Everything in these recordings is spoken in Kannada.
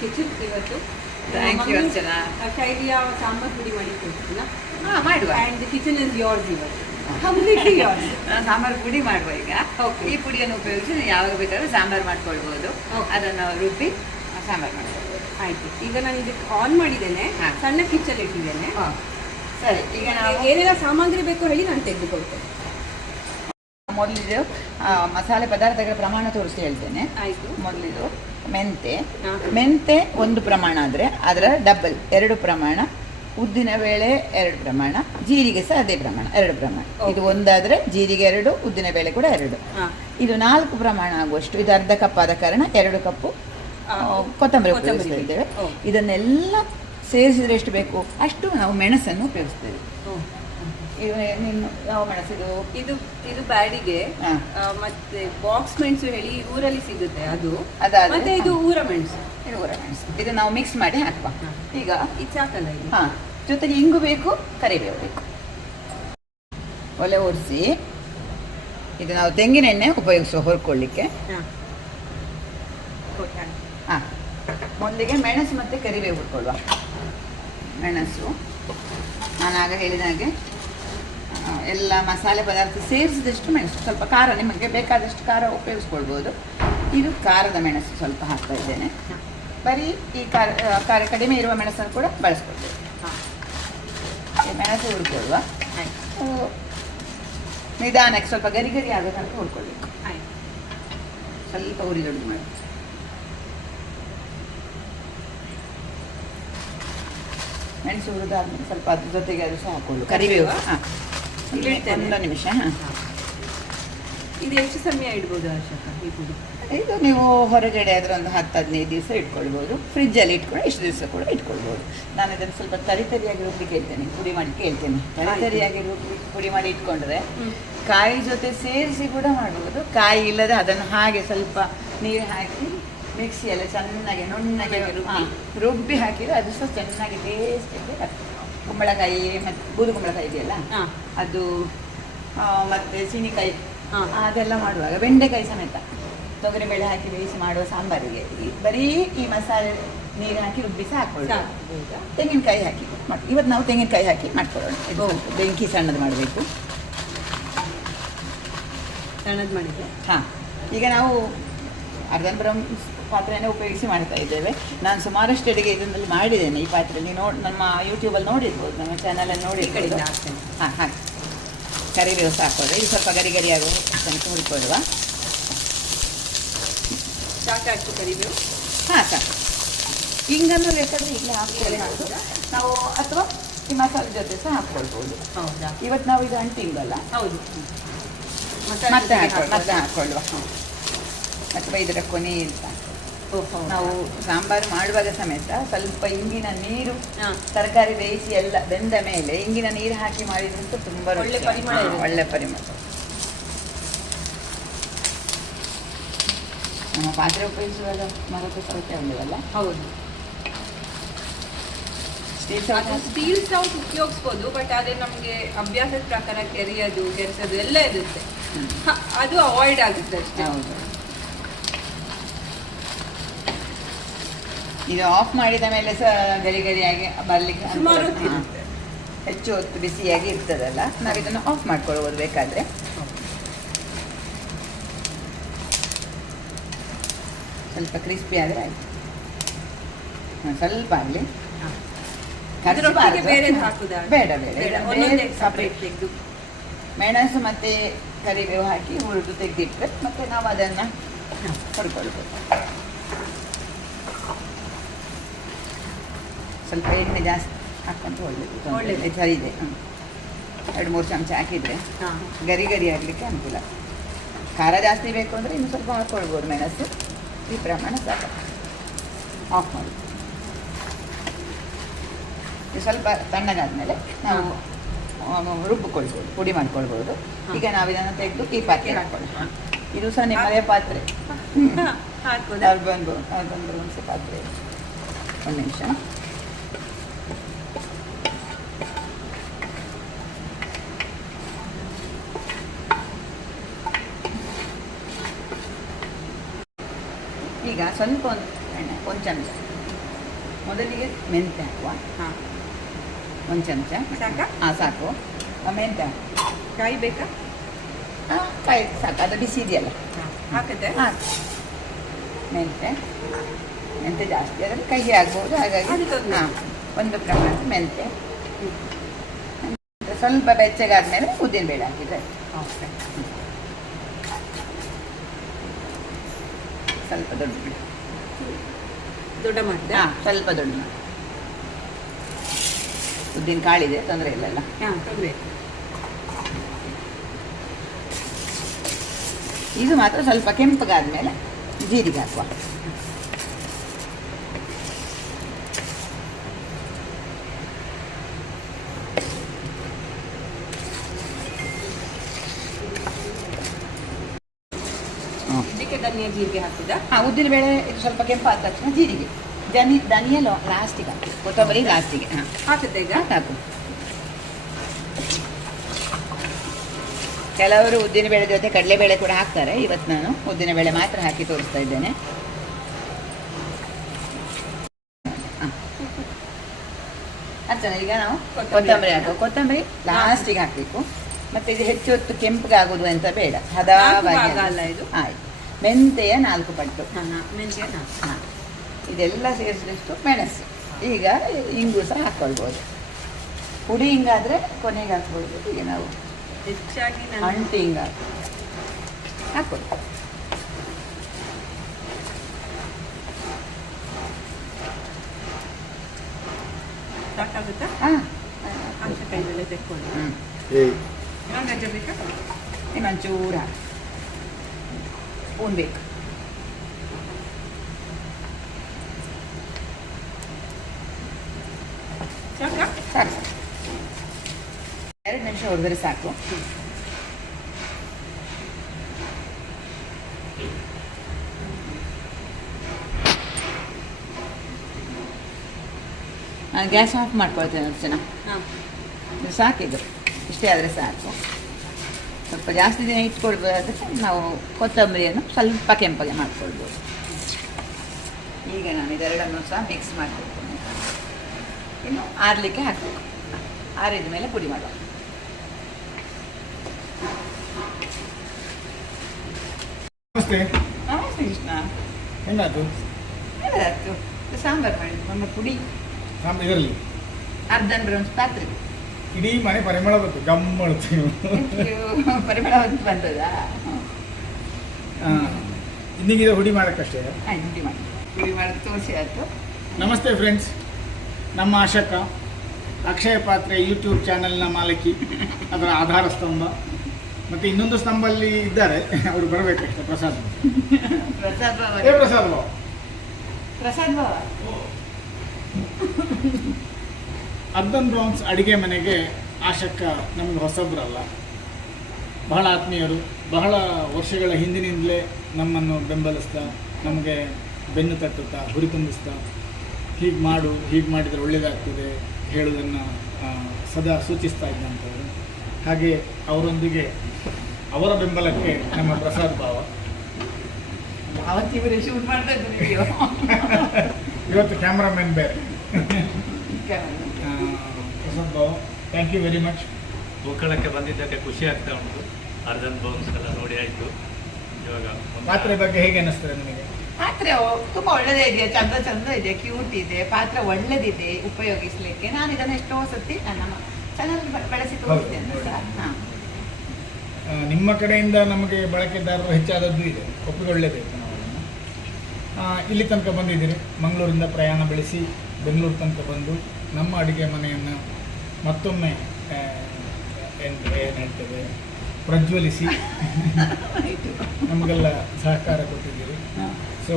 ಕಿಚನ್ ಇವತ್ತು. Thank you Archana. ಶೈಲಿಯ ಸಾಂಬಾರ್ ಪುಡಿ ಮಾಡಿ ಕೊಡ್ತೀನ. ಮಾಡುವ. And the kitchen is yours ಇವತ್ತು. Completely yours. ನಾನು ಸಾಂಬಾರು ಪುಡಿ ಮಾಡುವ ಈಗ. ಈ ಪುಡಿಯನ್ನು ಉಪಯೋಗಿಸಿ ಯಾವಾಗ ಬೇಕಾದ್ರೂ ಸಾಂಬಾರು ಮಾಡ್ಕೊಳ್ಬೋದು. ಅದನ್ನು ರುಬ್ಬಿ ಸಾಂಬಾರು ಮಾಡ್ಕೊಳ್ಬೋದು. ಆಯ್ತು. ಈಗ ನಾನು ಇದಕ್ಕೆ ಆನ್ ಮಾಡಿದ್ದೇನೆ, ಸಣ್ಣ ಕಿಚ್ಚಲ್ಲಿ ಇಟ್ಟಿದ್ದೇನೆ. ಸರಿ, ಈಗ ನಾವು ಏನೆಲ್ಲ ಸಾಮಗ್ರಿ ಬೇಕು ಹೇಳಿ ನಾನು ತೆಗೆದುಕೊಳ್ತೇನೆ. ಮೊದಲಿದು ಮಸಾಲೆ ಪದಾರ್ಥಗಳ ಪ್ರಮಾಣ ತೋರಿಸಿ ಹೇಳ್ತೇನೆ. ಆಯಿತು. ಮೊದಲಿದು ಮೆಂತೆ 1 ಪ್ರಮಾಣ ಆದರೆ ಅದರ ಡಬಲ್ 2 ಪ್ರಮಾಣ, ಉದ್ದಿನ ಬೇಳೆ 2 ಪ್ರಮಾಣ, ಜೀರಿಗೆ ಸಹ ಅದೇ ಪ್ರಮಾಣ 2 ಪ್ರಮಾಣ. ಇದು ಒಂದಾದರೆ ಜೀರಿಗೆ 2, ಉದ್ದಿನ ಬೇಳೆ ಕೂಡ 2. ಇದು 4 ಪ್ರಮಾಣ ಆಗುವಷ್ಟು. ಇದು ಅರ್ಧ ಕಪ್ ಆದ ಕಾರಣ 2 ಕಪ್ಪು ಕೊತ್ತಂಬರಿ ಉಪಯೋಗಿಸ್ತಿದ್ದೇವೆ. ಇದನ್ನೆಲ್ಲ ಸೇರಿಸಿದ್ರೆ ಎಷ್ಟು ಬೇಕು ಅಷ್ಟು ನಾವು ಮೆಣಸನ್ನು ಉಪಯೋಗಿಸ್ತೇವೆ. ಯಾವ ಮೆಣಸಿದು? ಇದು ಬ್ಯಾಡಿಗೆ, ಮತ್ತೆ ಬಾಕ್ಸ್ ಮೆಣಸು ಹೇಳಿ ಊರಲ್ಲಿ ಸಿಗುತ್ತೆ ಅದು. ಮತ್ತೆ ಇದು ಊರ ಮೆಣಸು. ಇದು ನಾವು ಮಿಕ್ಸ್ ಮಾಡಿ ಹಾಕುವ. ಈಗ ಇದು ಸಾಕಲ್ಲ ಇದು? ಜೊತೆಗೆ ಇಂಗು ಬೇಕು, ಕರಿಬೇವು ಬೇಕು. ಒಲೆ ಒರೆಸಿ ಇದು ನಾವು ತೆಂಗಿನ ಎಣ್ಣೆ ಉಪಯೋಗಿಸುವ ಹುರ್ಕೊಳ್ಳಿಕ್ಕೆ. ಮೊದಲಿಗೆ ಮೆಣಸು ಮತ್ತು ಕರಿಬೇವು ಹುರ್ಕೊಳ್ಳುವ. ಮೆಣಸು ನಾನು ಆಗ ಹೇಳಿದ ಹಾಗೆ ಎಲ್ಲ ಮಸಾಲೆ ಪದಾರ್ಥ ಸೇರಿಸಿದಷ್ಟು ಮೆಣಸು, ಸ್ವಲ್ಪ ಖಾರ ನಿಮಗೆ ಬೇಕಾದಷ್ಟು ಖಾರ ಉಪಯೋಗಿಸ್ಕೊಳ್ಬೋದು. ಇದು ಖಾರದ ಮೆಣಸು ಸ್ವಲ್ಪ ಹಾಕ್ತಾ ಇದ್ದೇನೆ. ಬರೀ ಈ ಖಾರ ಕಡಿಮೆ ಇರುವ ಮೆಣಸನ್ನು ಕೂಡ ಬಳಸ್ಕೊಳ್ತೇವೆ. ಮೆಣಸು ಹುರ್ಕೊಳ್ಳುವ. ನಿಧಾನಕ್ಕೆ ಸ್ವಲ್ಪ ಗರಿ ಗರಿ ಆಗೋ ತನಕ ಹುರ್ಕೊಳ್ಬೇಕು. ಸ್ವಲ್ಪ ಉರಿ ದೊಡ್ಡ ಮಾಡಿ. ಮೆಣಸು ಹುರಿದಾದ್ಮೇಲೆ ಸ್ವಲ್ಪ ಅದ್ರ ಜೊತೆಗೆ ಅದು ಸಹ ಹಾಕೊಳ್ಳು. ಕರಿಬೇವು 1 ನಿಮಿಷ. ಇದು ಎಷ್ಟು ಸಮಯ ಇಡ್ಬೋದು ಅವಶ್ಯಕ ಈ ಪುಡಿ? ಇದು ನೀವು ಹೊರಗಡೆ ಆದರೆ ಒಂದು 10-15 ದಿವಸ ಇಟ್ಕೊಳ್ಬೋದು. ಫ್ರಿಜ್ಜಲ್ಲಿ ಇಟ್ಕೊಂಡು ಇಷ್ಟು ದಿವಸ ಕೂಡ ಇಟ್ಕೊಳ್ಬೋದು. ನಾನು ಇದನ್ನು ಸ್ವಲ್ಪ ತರಿತರಿಯಾಗಿ ರುಬ್ಬಿಕ್ಕೆ ಹೇಳ್ತೇನೆ, ಪುಡಿ ಮಾಡಲಿಕ್ಕೆ ಹೇಳ್ತೇನೆ. ತರಿತರಿಯಾಗಿ ಪುಡಿ ಮಾಡಿ ಇಟ್ಕೊಂಡ್ರೆ ಕಾಯಿ ಜೊತೆ ಸೇರಿಸಿ ಕೂಡ ಮಾಡ್ಬೋದು. ಕಾಯಿ ಇಲ್ಲದೆ ಅದನ್ನು ಹಾಗೆ ಸ್ವಲ್ಪ ನೀರು ಹಾಕಿ ಮಿಕ್ಸಿಯಲ್ಲಿ ಚೆನ್ನಾಗಿ ನುಣ್ಣಗೆ ರುಬ್ಬಿ ಹಾಕಿದರೆ ಅದು ಸಹ ಚೆನ್ನಾಗಿ ಟೇಸ್ಟಿಗೆ ಬರ್ತದೆ. ಕುಂಬಳಕಾಯಿ ಮತ್ತು ಬೂದು ಕುಂಬಳಕಾಯಿ ಇದೆಯಲ್ಲ ಅದು, ಮತ್ತು ಸೀನಿಕಾಯಿ ಅದೆಲ್ಲ ಮಾಡುವಾಗ ಬೆಂಡೆಕಾಯಿ ಸಮೇತ ತೊಗರಿಬೇಳೆ ಹಾಕಿ ಬೇಯಿಸಿ ಮಾಡುವ ಸಾಂಬಾರಿಗೆ ಬರೀ ಈ ಮಸಾಲೆ ನೀರು ಹಾಕಿ ರುಬ್ಬಿಸಿ ಹಾಕ್ಕೊಳ್ಳೋದು. ತೆಂಗಿನಕಾಯಿ ಹಾಕಿ ಮಾಡಿ. ಇವತ್ತು ನಾವು ತೆಂಗಿನಕಾಯಿ ಹಾಕಿ ಮಾಡ್ಕೊಳ್ಳೋಣ. ಇದು ಬೆಂಕಿ ಸಣ್ಣದು ಮಾಡಬೇಕು. ಸಣ್ಣದು ಮಾಡಿದ್ದೆ. ಈಗ ನಾವು ಅರ್ಧನ್ ಪಾತ್ರೆನೇ ಉಪಯೋಗಿಸಿ ಮಾಡ್ತಾ ಇದ್ದೇವೆ. ನಾನು ಸುಮಾರಷ್ಟು ಅಡುಗೆ ಇದರಲ್ಲಿ ಮಾಡಿದ್ದೇನೆ. ಈ ಪಾತ್ರೆಯಲ್ಲಿ ನಮ್ಮ ಯೂಟ್ಯೂಬಲ್ಲಿ ನೋಡಿರ್ಬೋದು, ನಮ್ಮ ಚಾನಲಲ್ಲಿ ನೋಡಿರ್ಬೋದು. ಹಾಕಿ ಕರಿಬೇವು ಹಾಕೋದು. ಇದು ಸ್ವಲ್ಪ ಗರಿ ಗರಿ ಆಗೋ ತನಕ ಹುರ್ಕೊಳ್ಳುವ. ಸಾಕಾಷ್ಟು ಕರಿಬೇವು? ಸಾಕು. ಹಿಂಗನ್ನು ಬೇಕಾದರೆ ಈಗಲೇ ಹಾಕ್ತೇವೆ ನಾವು, ಅಥವಾ ಈ ಮಸಾಲೆ ಜೊತೆ ಸಹ ಹಾಕ್ಕೊಳ್ಬೋದು. ಹೌದಾ? ಇವತ್ತು ನಾವು ಇದು ಅಂಟಿಂಗಲ್ಲ. ಹೌದು. ಮತ್ತೆ ಹಾಕ್ಕೊಳ್ಳುವ. ಅಥವಾ ಇದರ ಕೊನೆ ಇಲ್ಲ. ನಾವು ಸಾಂಬಾರು ಮಾಡುವಾಗ ಸಮೇತ ಸ್ವಲ್ಪ ಇಂಗಿನ ನೀರು, ತರಕಾರಿ ಬೇಯಿಸಿ ಎಲ್ಲ ಬೆಂದ ಮೇಲೆ ಇಂಗಿನ ನೀರು ಹಾಕಿ ಮಾಡಿದ್ರಂತೂ ತುಂಬ ಒಳ್ಳೆ ಪರಿಮಳ. ನಮ್ಮ ಪಾತ್ರೆ ಉಪಯೋಗಿಸುವಾಗ ಮರಕ್ಕೆ ಸೌತೆ ಉಂಟಲ್ಲ? ಹೌದು. ಸ್ಟೀಲ್ ಸ್ಟವ್ ಉಪಯೋಗಿಸ್ಬೋದು, ಬಟ್ ಅದೇ ನಮಗೆ ಅಭ್ಯಾಸದ ಪ್ರಕಾರ ಕೆರೆಸೋದು ಎಲ್ಲ ಇರುತ್ತೆ. ಅದು ಅವಾಯ್ಡ್ ಆಗುತ್ತೆ ಅಷ್ಟೇ. ಹೌದು. ಇದು ಆಫ್ ಮಾಡಿದ ಮೇಲೆ ಸಹ ಗರಿ ಗರಿಯಾಗಿ ಬರಲಿಕ್ಕೆ ಸುಮಾರು ಹೆಚ್ಚು ಹೊತ್ತು ಬಿಸಿಯಾಗಿ ಇರ್ತದಲ್ಲ, ನಾವು ಇದನ್ನು ಆಫ್ ಮಾಡ್ಕೊಳ್ಬೋದು ಬೇಕಾದರೆ. ಸ್ವಲ್ಪ ಕ್ರಿಸ್ಪಿ ಆದರೆ ಆಯಿತು. ಸ್ವಲ್ಪ ಆಗಲಿ. ಬೇಡ ಸಪ್ರೇಟ್ ತೆಗೆದು ಮೆಣಸು ಮತ್ತು ಕರಿಬೇವು ಹಾಕಿ ಹುರಿದು ತೆಗೆದಿಟ್ಟರೆ ಮತ್ತೆ ನಾವು ಅದನ್ನು ಹೊಡ್ಕೊಳ್ಬೋದು. ಸ್ವಲ್ಪ ಎಣ್ಣೆ ಜಾಸ್ತಿ ಹಾಕ್ಕೊಂಡು ಒಳ್ಳೆಯದು ಸರಿ ಇದೆ. 2-3 ಚಮಚ ಹಾಕಿದರೆ ಗರಿ ಗರಿ ಆಗಲಿಕ್ಕೆ ಅನುಕೂಲ. ಖಾರ ಜಾಸ್ತಿ ಬೇಕು ಅಂದರೆ ಇನ್ನು ಸ್ವಲ್ಪ ಹಾಕ್ಕೊಳ್ಬೋದು ಮೆಣಸು. ಈ ಪ್ರಮಾಣ ಸಾಕು. ಆಫ್ ಮಾಡಿ ಸ್ವಲ್ಪ ತಣ್ಣಗಾದ್ಮೇಲೆ ನಾವು ರುಬ್ಬಿಕೊಳ್ಬೋದು, ಪುಡಿ ಮಾಡ್ಕೊಳ್ಬೋದು. ಈಗ ನಾವು ಇದನ್ನು ತೆಗೆದು ಈ ಪಾತ್ರೆ ಹಾಕ್ಕೊಳ್ಳೋಣ. ಇದು ಸಹ ನಿಮ್ಮದೇ ಪಾತ್ರೆ, ಅರ್ಬನ್ ಬ್ರೌನ್ಸ್ ಪಾತ್ರೆ. 1 ನಿಮಿಷ. ಈಗ ಸ್ವಲ್ಪ ಒಂದು ಚಮಚ ಮೊದಲಿಗೆ ಮೆಂತ್ಯ ಹಾಕುವ, ಹಾಂ, 1 ಚಮಚ ಸಾಕಾ? ಹಾಂ ಸಾಕು. ಮೆಂತ್ಯ ಕಾಯಿ ಬೇಕಾ? ಕಾಯಿ ಸಾಕು, ಅದು ಬಿಸಿ ಇದೆಯಲ್ಲ. ಹಾಂ, ಹಾಕಿದೆ. ಹಾಂ, ಮೆಂತ್ಯ ಜಾಸ್ತಿ ಅದರಲ್ಲಿ ಕಹಿ ಆಗ್ಬೋದು, ಹಾಗಾಗಿ ಅದು ತೊಂದ್ರೆ ಹಾಂ ಒಂದು ಪ್ರಮಾಣದ ಮೆಂತ್ಯ. ಸ್ವಲ್ಪ ಬೆಚ್ಚಗಾದ್ಮೇಲೆ ಉದ್ದಿನಬೇಳೆ ಹಾಕಿದ್ರೆ ಓಕೆ. ಸ್ವಲ್ಪ ದೊಡ್ಡ ಮಾಡಿದೆ. ಹಾಂ ಸ್ವಲ್ಪ ದೊಡ್ಡ ಉದ್ದಿನ ಕಾಳಿದೆ, ತೊಂದರೆ ಇಲ್ಲಲ್ಲ. ಹಾಂ, ತೊಂದರೆ. ಇದು ಮಾತ್ರ ಸ್ವಲ್ಪ ಕೆಂಪಗಾದ್ಮೇಲೆ ಜೀರಿಗೆ ಹಾಕುವ. ಇದಕ್ಕೆ ಧನಿಯಾ ಜೀರಿಗೆ ಹಾಕಿದ. ಹಾಂ, ಉದ್ದಿನಬೇಳೆ ಇದು ಸ್ವಲ್ಪ ಕೆಂಪಾದ ತಕ್ಷಣ ಜೀರಿಗೆ, ಧನಿಯಾ ಲಾಸ್ಟಿಗೆ ಹಾಕಿ, ಕೊತ್ತಂಬರಿ ಲಾಸ್ಟಿಗೆ. ಹಾಂ ಹಾಕಿದ್ದೆ ಈಗ. ಸಾಕು. ಕೆಲವರು ಉದ್ದಿನಬೇಳೆ ಜೊತೆ ಕಡಲೆಬೇಳೆ ಕೂಡ ಹಾಕ್ತಾರೆ. ಇವತ್ತು ನಾನು ಉದ್ದಿನಬೇಳೆ ಮಾತ್ರ ಹಾಕಿ ತೋರಿಸ್ತಾ ಇದ್ದೇನೆ. ಅಚ್ಚನ ಈಗ ನಾವು ಕೊತ್ತಂಬರಿ ಹಾಕುವ. ಕೊತ್ತಂಬರಿ ಲಾಸ್ಟಿಗೆ ಹಾಕಬೇಕು. ಮತ್ತೆ ಇದು ಹೆಚ್ಚು ಹೊತ್ತು ಕೆಂಪಗಾಗೋದು ಅಂತ ಬೇಡ, ಹದವಾಗಿ. ಅಲ್ಲ ಇದು. ಆಯ್ತು. ಮೆಂತೆಯ 4 ಪಟ್ಟು. ಮೆಂತ್ಯ. ಹಾಂ, ಇದೆಲ್ಲ ಸೇರಿಸಿದಷ್ಟು ಮೆಣಸು. ಈಗ ಇಂಗು ಸಹ ಹಾಕ್ಕೊಳ್ಬೋದು. ಪುಡಿ ಹಿಂಗಾದರೆ ಕೊನೆಗೆ ಹಾಕ್ಬೋದು. ಈಗ ನಾವು ಹೆಚ್ಚಾಗಿ ಅಂಟು ಹಿಂಗ ಹಾಕ್ಬೋದು. ಸಾಕಾಗುತ್ತಾ? ಹಾಂ, ಕೈಯಲ್ಲೇ ತೆಕ್ಕೊಂಡು. ಇನ್ನೊಂದು ಗಜ್ಜೆ ಬೇಕಾ? ಇನ್ನೊಂಚೂರು ಹಾಕಿ, ಸ್ಪೂನ್ ಬೇಕು. ಸಾಕಾ? ಸಾಕು, 2 ನಿಮಿಷ ಹೊಡೆದ್ರೆ ಸಾಕು. ನಾನು ಗ್ಯಾಸ್ ಆಫ್ ಮಾಡ್ಕೊಳ್ತೇನೆ ಅರ್ಚನ. ಹಾಂ, ಇದು ಸಾಕಿದು, ಇಷ್ಟೇ ಆದರೆ ಸಾಕು. ಸ್ವಲ್ಪ ಜಾಸ್ತಿ ದಿನ ಇಟ್ಕೊಳ್ಬೋದಾದ್ರೆ ನಾವು ಕೊತ್ತಂಬರಿಯನ್ನು ಸ್ವಲ್ಪ ಕೆಂಪಗೆ ಮಾಡ್ಕೊಳ್ಬೋದು. ಈಗ ನಾನು ಇದೆರಡನ್ನು ಸಹ ಮಿಕ್ಸ್ ಮಾಡ್ಕೊಳ್ತೇನೆ. ಇನ್ನು ಆರಲಿಕ್ಕೆ ಹಾಕಬೇಕು. ಆರಿದ ಮೇಲೆ ಪುಡಿ ಮಾಡುವ. ನಮಸ್ತೆ. ನಮಸ್ತೆ ಕೃಷ್ಣ. ಹೆಂಗಾಯ್ತು ಏನಾಯ್ತು? ಸಾಂಬಾರು ಮಾಡಿದ್ದು ನಮ್ಮ ಪುಡಿ ಸಾಂಬಾರು ಇದರಲ್ಲಿ ಅರ್ಧನ್ ಬ್ರೌನ್ಸ್ ಪಾತ್ರೆ. ಇಡೀ ಮನೆ ಪರಿಮಳ ಬಂತು, ಗಮ್ಮಳುತ್ತೆ. ಪರಿಮಳ ಹೊತ್ತು ಬಂದದಾ? ಇನ್ನೀಗ ಹುಡಿ ಮಾಡೋಕ್ಕಷ್ಟೇ. ಆಯ್ತು, ಪುಡಿ ಮಾಡಿ, ಪುಡಿ ಮಾಡಿ ತೋರಿಸಿ ಆಯಿತು. ನಮಸ್ತೆ ಫ್ರೆಂಡ್ಸ್, ನಮ್ಮ ಆಶಕ್ಕ ಅಕ್ಷಯ ಪಾತ್ರೆ ಯೂಟ್ಯೂಬ್ ಚಾನೆಲ್ನ ಮಾಲಕಿ, ಅದರ ಆಧಾರ ಸ್ತಂಭ. ಮತ್ತು ಇನ್ನೊಂದು ಸ್ತಂಭಲ್ಲಿ ಇದ್ದಾರೆ, ಅವರು ಬರಬೇಕಷ್ಟೇ. ಪ್ರಸಾದ್ ಪ್ರಸಾದ್ ಬಾಬಾ. ಪ್ರಸಾದ್ ಬಾಬು. ಪ್ರಸಾದ್ ಬಾಬಾ ಅರ್ಧನ್ ಬ್ರೌನ್ಸ್ ಅಡಿಗೆ ಮನೆಗೆ ಆಶಕ್ಕ ನಮಗೆ ಹೊಸಬ್ರಲ್ಲ, ಬಹಳ ಆತ್ಮೀಯರು. ಬಹಳ ವರ್ಷಗಳ ಹಿಂದಿನಿಂದಲೇ ನಮ್ಮನ್ನು ಬೆಂಬಲಿಸ್ತಾ, ನಮಗೆ ಬೆನ್ನು ತಟ್ಟುತ್ತಾ, ಹುರಿತುಂಬಿಸ್ತಾ, ಹೀಗೆ ಮಾಡು, ಹೀಗೆ ಮಾಡಿದರೆ ಒಳ್ಳೆಯದಾಗ್ತದೆ ಹೇಳುವುದನ್ನು ಸದಾ ಸೂಚಿಸ್ತಾ ಇದ್ದಂಥವ್ರು. ಹಾಗೆ ಅವರೊಂದಿಗೆ ಅವರ ಬೆಂಬಲಕ್ಕೆ ನಮ್ಮ ಪ್ರಸಾದ್ ಭಾವ. ಅವತ್ತಿವರೇ ಶೂಟ್ ಮಾಡ್ತಾ ಇದ್ದೀನಿ. ಇವತ್ತು ಕ್ಯಾಮ್ರಾಮನ್ ಬೇರೆ. ಪ್ರಸಾದ್ ಭಾವ, ಥ್ಯಾಂಕ್ ಯು ವೆರಿ ಮಚ್. ಗೋಕರ್ಣಕ್ಕೆ ಬಂದಿದ್ದಕ್ಕೆ ಖುಷಿ ಆಗ್ತಾ ಉಂಟು. ಅರ್ಧನ್ ಬೌನ್ಸ್ ಎಲ್ಲ ನೋಡಿ ಆಯಿತು. ಇವಾಗ ಪಾತ್ರೆ ಬಗ್ಗೆ ಹೇಗೆ ಅನ್ನಿಸ್ತದೆ ನಿಮಗೆ? ಪಾತ್ರೆ ತುಂಬ ಒಳ್ಳೆದೇ ಇದೆ, ಚಂದ ಇದೆ, ಕ್ಯೂಟ್ ಇದೆ, ಪಾತ್ರೆ ಒಳ್ಳೆದಿದೆ ಉಪಯೋಗಿಸ್ಲಿಕ್ಕೆ. ನಾನು ಇದನ್ನು ಎಷ್ಟೋ ಸತಿ ನನ್ನ ಚಾನಲ್ ಬಳಸಿ ತೋರಿಸ್ತೇನೆ ಸರ್. ಹಾಂ, ನಿಮ್ಮ ಕಡೆಯಿಂದ ನಮಗೆ ಬಳಕೆದಾರರು ಹೆಚ್ಚಾದದ್ದು ಇದೆ, ಒಪ್ಪಿಕೊಳ್ಳಲೇಬೇಕು ನಾವು ಅದನ್ನು. ಇಲ್ಲಿ ತನಕ ಬಂದಿದ್ದೀರಿ, ಮಂಗಳೂರಿಂದ ಪ್ರಯಾಣ ಬೆಳೆಸಿ ಬೆಂಗಳೂರು ತನಕ ಬಂದು ನಮ್ಮ ಅಡುಗೆ ಮನೆಯನ್ನು ಮತ್ತೊಮ್ಮೆ ಏನು ಹೇಳ್ತೇವೆ ಪ್ರಜ್ವಲಿಸಿ ನಮಗೆಲ್ಲ ಸಹಕಾರ ಕೊಟ್ಟಿದ್ದೀರಿ. ಸೊ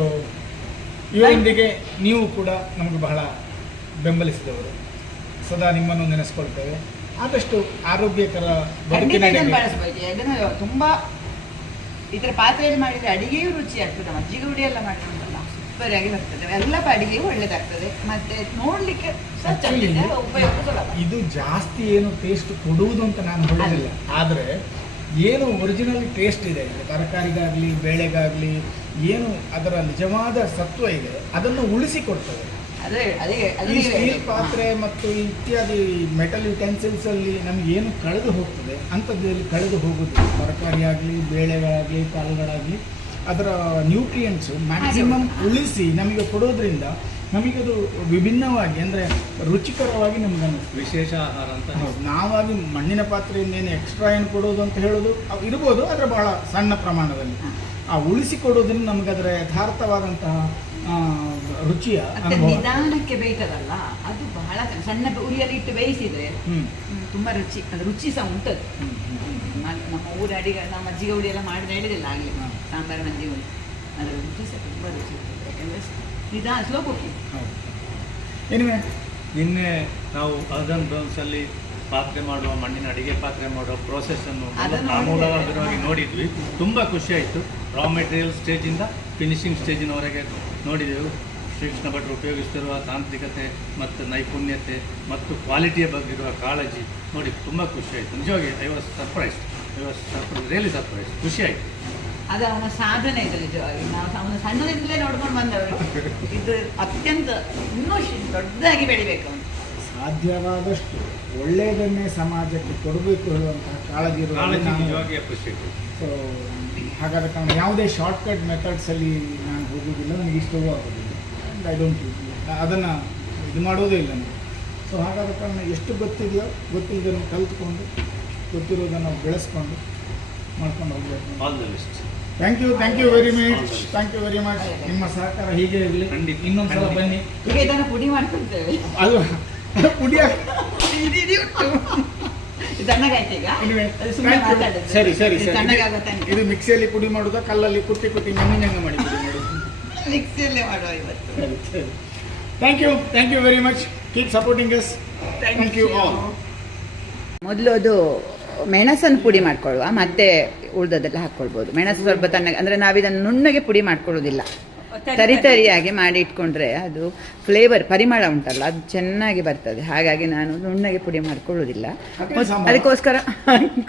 ಇವರೊಂದಿಗೆ ನೀವು ಕೂಡ ನಮಗೆ ಬಹಳ ಬೆಂಬಲಿಸಿದವರು. ಸದಾ ನಿಮ್ಮನ್ನು ನೆನೆಸ್ಕೊಳ್ತೇವೆ. ಆದಷ್ಟು ಆರೋಗ್ಯಕರ ಬದುಕಿನ ಬಳಸಬೇಕು. ಅದನ್ನು ತುಂಬ ಇದರ ಪಾತ್ರೆಯಲ್ಲಿ ಮಾಡಿದರೆ ಅಡಿಗೆಯೂ ರುಚಿ ಆಗ್ತದೆ. ಮಜ್ಜಿಗೆ ಹುಡಿ ಎಲ್ಲ ಮಾಡಿದ್ರಲ್ಲ ಸೂಪರಾಗಿ ಬರ್ತದೆ. ಎಲ್ಲ ಅಡಿಗೆಯೂ ಒಳ್ಳೆದಾಗ್ತದೆ, ಮತ್ತೆ ನೋಡ್ಲಿಕ್ಕೆ ಉಪಯೋಗ ಸುಲಭ. ಇದು ಜಾಸ್ತಿ ಏನು ಟೇಸ್ಟ್ ಕೊಡುವುದು ಅಂತ ನಾನು ಹೇಳೋದಿಲ್ಲ, ಆದರೆ ಏನು ಒರಿಜಿನಲ್ ಟೇಸ್ಟ್ ಇದೆ ಈಗ ತರಕಾರಿಗಾಗಲಿ ಬೇಳೆಗಾಗಲಿ ಏನು ಅದರ ನಿಜವಾದ ಸತ್ವ ಇದೆ ಅದನ್ನು ಉಳಿಸಿಕೊಡ್ತದೆ. ಅದೇ ಅದೇ ಈ ಅದನ್ನೇ ಸ್ಟೀಲ್ ಹೇಳಿದ್ದು. ಪಾತ್ರೆ ಮತ್ತು ಇತ್ಯಾದಿ ಮೆಟಲ್ ಯುಟೆನ್ಸಿಲ್ಸ್ ಅಲ್ಲಿ ನಮ್ಗೆ ಏನು ಕಳೆದು ಹೋಗ್ತದೆ ಅಂಥದ್ದಲ್ಲಿ ಕಳೆದು ಹೋಗುದು ತರಕಾರಿ ಆಗಲಿ ಬೇಳೆಗಳಾಗಲಿ ಕಾಳುಗಳಾಗಲಿ ಅದರ ನ್ಯೂಟ್ರಿಯೆಂಟ್ಸು ಮ್ಯಾಕ್ಸಿಮಮ್ ಉಳಿಸಿ ನಮಗೆ ಕೊಡೋದ್ರಿಂದ ನಮಗದು ವಿಭಿನ್ನವಾಗಿ ಅಂದರೆ ರುಚಿಕರವಾಗಿ ನಮ್ಗೆ ಅನ್ನಿಸ್ತದೆ. ವಿಶೇಷ ಆಹಾರ ಅಂತ ಹೌದು, ನಾವಾಗಿ ಮಣ್ಣಿನ ಪಾತ್ರೆಯಿಂದ ಏನು ಎಕ್ಸ್ಟ್ರಾ ಏನು ಕೊಡೋದು ಅಂತ ಹೇಳೋದು ಅವು ಇರ್ಬೋದು, ಆದರೆ ಬಹಳ ಸಣ್ಣ ಪ್ರಮಾಣದಲ್ಲಿ ಆ ಉಳಿಸಿಕೊಡೋದ್ರಿಂದ ನಮ್ಗೆ ಅದರ ಯಥಾರ್ಥವಾದಂತಹ ರುಚಿಯ ಮತ್ತೆ ಅನುಭವ. ನಿಧಾನಕ್ಕೆ ಬೇಯ್ತದಲ್ಲ ಅದು ಬಹಳ ಸಣ್ಣ ಉರಿಯಲ್ಲಿ ಇಟ್ಟು ಬೇಯಿಸಿದ್ರೆ ತುಂಬಾ ರುಚಿ, ಅದು ರುಚಿ ಸಹ ಉಂಟದು. ನಮ್ಮ ಊರ ಅಡಿಗೆ ನಮ್ಮ ಅಜ್ಜಿಗೆ ಹುಳಿ ಎಲ್ಲ ಮಾಡಿದ್ರೆ ಹೇಳಿದಿಲ್ಲ ಆಗಲಿ ಸಾಂಬಾರು ಮಂದಿ ಹುಳಿ ಅದರ ರುಚಿ ಸಹ ತುಂಬ ರುಚಿ ಇರ್ತದೆ. ಯಾಕಂದರೆ ನಿಧಾನ ಸ್ಲೋ ಕುಕಿಂಗ್. ಹೌದು. ಎನಿವೆ ನಿನ್ನೆ ನಾವು ಅರ್ಧನ್ ಬ್ರೌನ್ಸಲ್ಲಿ ಪಾತ್ರೆ ಮಾಡುವ ಮಣ್ಣಿನ ಅಡಿಗೆ ಪಾತ್ರೆ ಮಾಡುವ ಪ್ರೋಸೆಸ್ಸನ್ನು ಅದನ್ನು ಆಮೂಲಾಗ್ರವಾಗಿ ನೋಡಿದ್ವಿ. ತುಂಬ ಖುಷಿ ಆಯಿತು. ರಾ ಮೆಟೀರಿಯಲ್ ಸ್ಟೇಜಿಂದ ಫಿನಿಶಿಂಗ್ ಸ್ಟೇಜಿನವರೆಗೆ ನೋಡಿದೆವು. ಶ್ರೀಕೃಷ್ಣ ಭಟ್ರು ಉಪಯೋಗಿಸ್ತಿರುವ ತಾಂತ್ರಿಕತೆ ಮತ್ತು ನೈಪುಣ್ಯತೆ ಮತ್ತು ಕ್ವಾಲಿಟಿಯ ಬಗ್ಗೆ ಇರುವ ಕಾಳಜಿ ನೋಡಿ ತುಂಬ ಖುಷಿ ಆಯಿತು. ನಿಜವಾಗಿ I was surprise, really surprise, ಖುಷಿ ಆಯಿತು. ಅದು ಅವನ ಸಾಧನೆ ಇದು ನಿಜವಾಗಿ. ನಾವು ಅವನ ಸಣ್ಣದಿಂದಲೇ ನೋಡ್ಕೊಂಡು ಬಂದವರು. ಇದು ಅತ್ಯಂತ ಇನ್ನೂ ದೊಡ್ಡದಾಗಿ ಬೆಳಿಬೇಕು ಅವನು. ಸಾಧ್ಯವಾದಷ್ಟು ಒಳ್ಳೆಯದನ್ನೇ ಸಮಾಜಕ್ಕೆ ಕೊಡಬೇಕು ಹೇಳುವಂತಹ ಕಾಳಜಿ ಕಾಳಜಿ ಇರುವುದು. ನಿಜವಾಗಿ ಅಪ್ರಿಷಿಯೇಟ್. ಸೊ ಹಾಗಾದ ಕಾರಣ ಯಾವುದೇ ಶಾರ್ಟ್ಕಟ್ ಮೆಥಡ್ಸಲ್ಲಿ ನಾನು ಹೋಗೋದಿಲ್ಲ, ನನಗೆ ಇಷ್ಟವೂ ಆಗೋದಿಲ್ಲ. ಐ ಡೋಂಟ್ ಅದನ್ನು ಇದು ಮಾಡೋದೇ ಇಲ್ಲ ನಾನು. ಸೊ ಹಾಗಾದ ಕಾರಣ ಎಷ್ಟು ಗೊತ್ತಿದೆಯೋ ಗೊತ್ತಿಲ್ಲದನ್ನು ಕಲಿತ್ಕೊಂಡು ಗೊತ್ತಿರೋದನ್ನು ನಾವು ಬೆಳೆಸ್ಕೊಂಡು ಮಾಡ್ಕೊಂಡು ಹೋಗಬೇಕು. All the best. Thank you very much, thank you very much. ನಿಮ್ಮ ಸಹಕಾರ ಹೀಗೆ ಇರಲಿ. ಖಂಡಿತ. ಇನ್ನೊಂದು ಸಲ ಬನ್ನಿ. ಈಗ ಇದನ್ನು ಪುಡಿ ಮಾಡ್ಕೊಳ್ತೇವೆ. ಅದು ಪುಡಿಯ ಇದು ತಣ್ಣಗಾಯ್ತು ಈಗ. Anyway, ಅದು ಸುಮ್ಮನೆ thank you. ಮಾತಾಡೋದು. ಸರಿ ಇದು ತಣ್ಣಗಾಗೋ ತನಕ. ಇದು ಮಿಕ್ಸಿಯಲ್ಲಿ ಪುಡಿ ಮಾಡೋದಾ, ಕಲ್ಲಲ್ಲಿ ಕುಟ್ಟಿ ñಂಗ ಮಾಡಿ ಪುಡಿ ಮಾಡೋದು? ಮಿಕ್ಸಿಯಲ್ಲೇ ಮಾಡುವ ಇವತ್ತು. ಸರಿ. Thank you very much. Keep supporting us. Thank you all. ಮೊದಲು ಅದು ಮೆಣಸನ್ನು ಪುಡಿ ಮಾಡ್ಕೊಳ್ಳುವ, ಮತ್ತೆ ಉಳ್ದದೆಲ್ಲ ಹಾಕ್ಕೊಳ್ಬೋದು. ಮೆಣಸು ಸ್ವಲ್ಪ ತಣ್ಣಗೆ, ಅಂದರೆ ನಾವಿದನ್ನು ನುಣ್ಣಗೆ ಪುಡಿ ಮಾಡ್ಕೊಳ್ಳೋದಿಲ್ಲ, ತರಿಯಾಗಿ ಮಾಡಿ ಇಟ್ಕೊಂಡ್ರೆ ಅದು ಫ್ಲೇವರ್ ಪರಿಮಳ ಉಂಟಲ್ಲ ಅದು ಚೆನ್ನಾಗಿ ಬರ್ತದೆ. ಹಾಗಾಗಿ ನಾನು ನುಣ್ಣಗೆ ಪುಡಿ ಮಾಡ್ಕೊಳ್ಳೋದಿಲ್ಲ. ಕಟೀಲ್ ಸಾಂಬಾರು. ಅದಕ್ಕೋಸ್ಕರ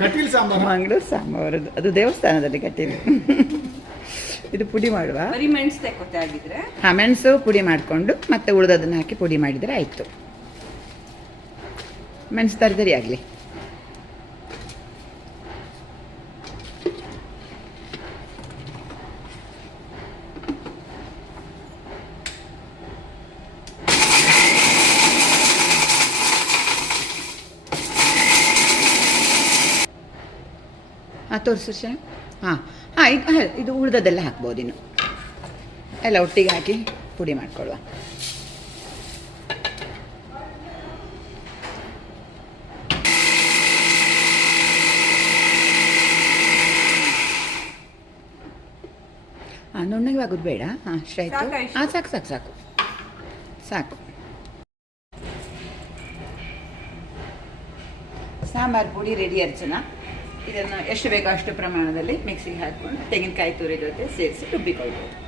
ಕಟೀಲ್ ಸಾಂಬಾರು. ಮಂಗಳೂರು ಸಾಂಬಾರು ಅದು ದೇವಸ್ಥಾನದಲ್ಲಿ ಕಟೀಲು. ಇದು ಪುಡಿ ಮಾಡುವ. ಬರೀ ಮೆಣಸು ತೆಕ್ಕೊತ್ತೆ ಆಗಿದ್ರೆ ಹಾಂ, ಮೆಣಸು ಪುಡಿ ಮಾಡಿಕೊಂಡು ಮತ್ತೆ ಉಳಿದದನ್ನು ಹಾಕಿ ಪುಡಿ ಮಾಡಿದರೆ ಆಯಿತು. ಮೆಣಸು ತರಿ ಆಗಲಿ. ಹಾಂ, ತೋರಿಸು ಶ್ಯಾಮ್. ಹಾಂ ಇದು ಉಳಿದದೆಲ್ಲ ಹಾಕ್ಬೋದು. ಇನ್ನು ಎಲ್ಲ ಒಟ್ಟಿಗೆ ಹಾಕಿ ಪುಡಿ ಮಾಡ್ಕೊಳ್ಳುವ. ಹಾಂ, ನುಣ್ಣಗೆ ಆಗೋದು ಬೇಡ. ಹಾಂ, ಅಷ್ಟು ಆಯಿತು. ಸಾಕಾ ಇಷ್ಟು? ಹಾಂ, ಸಾಕು ಸಾಕು ಸಾಕು ಸಾಕು. ಸಾಂಬಾರು ಪುಡಿ ರೆಡಿ ಅರ್ಚನಾ. ಇದನ್ನು ಎಷ್ಟು ಬೇಕೋ ಅಷ್ಟು ಪ್ರಮಾಣದಲ್ಲಿ ಮಿಕ್ಸಿಗೆ ಹಾಕ್ಕೊಂಡು ತೆಂಗಿನಕಾಯಿ ತುರಿ ಜೊತೆ ಸೇರಿಸಿ ರುಬ್ಬಿಕೊಳ್ಬೋದು.